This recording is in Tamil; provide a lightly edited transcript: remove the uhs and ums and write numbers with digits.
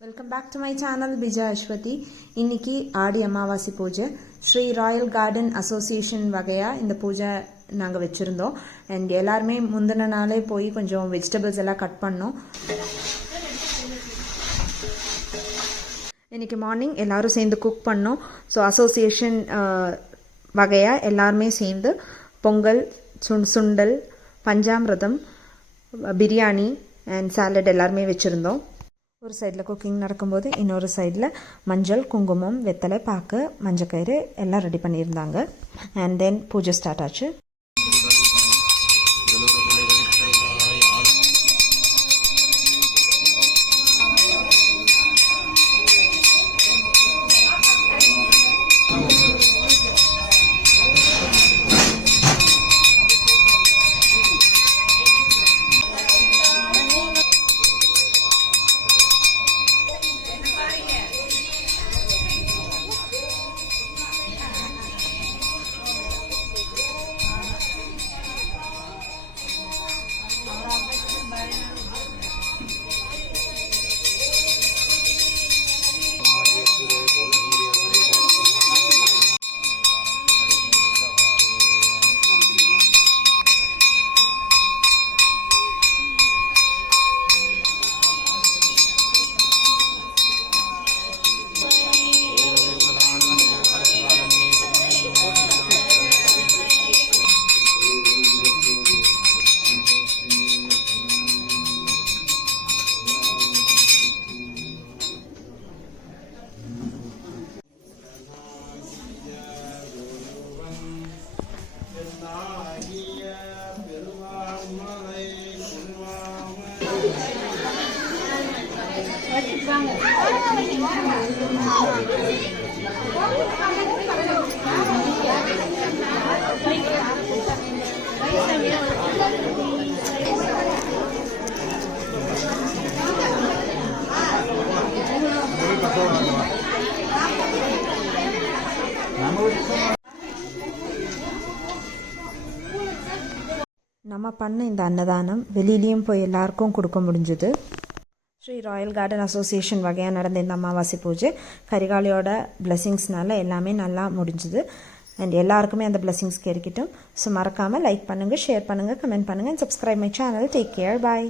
Welcome back to my channel Bija Aswathi. இன்னைக்கு ஆடி அமாவாசை பூஜை. ஸ்ரீ ராயல் கார்டன் அசோசியேஷன் வகையாக இந்த பூஜை நாங்கள் வச்சுருந்தோம். அண்ட் எல்லாருமே முந்தின நாளே போய் கொஞ்சம் வெஜிடபிள்ஸ் எல்லாம் கட் பண்ணோம். இன்றைக்கி மார்னிங் எல்லோரும் சேர்ந்து குக் பண்ணோம். ஸோ அசோசியேஷன் வகையாக எல்லாருமே சேர்ந்து பொங்கல், சுண்டல், பஞ்சாமிரதம், பிரியாணி அண்ட் சாலட் எல்லாருமே வச்சுருந்தோம். ஒரு சைடில் குக்கிங் நடக்கும்போது இன்னொரு சைடில் மஞ்சள், குங்குமம், வெத்தலை, பாக்கு, மஞ்சக்கயிறு எல்லாம் ரெடி பண்ணியிருந்தாங்க. அண்ட் தென் பூஜை ஸ்டார்ட் ஆச்சு. நம்ம பண்ண இந்த அன்னதானம் வெளியிலையும் போய் எல்லாருக்கும் கொடுக்க முடிஞ்சுது. ஸ்ரீ ராயல் கார்டன் அசோசியேஷன் வகையாக நடந்த இந்த அமாவாசை பூஜை கரிகாலியோட பிளெஸிங்ஸ்னால எல்லாமே நல்லா முடிஞ்சுது. அண்ட் எல்லாருக்குமே அந்த பிளெஸிங்ஸ் கிடைக்கட்டும். ஸோ மறக்காமல் லைக் பண்ணுங்கள், ஷேர் பண்ணுங்கள், கமெண்ட் பண்ணுங்கள் and subscribe my channel. Take care, bye.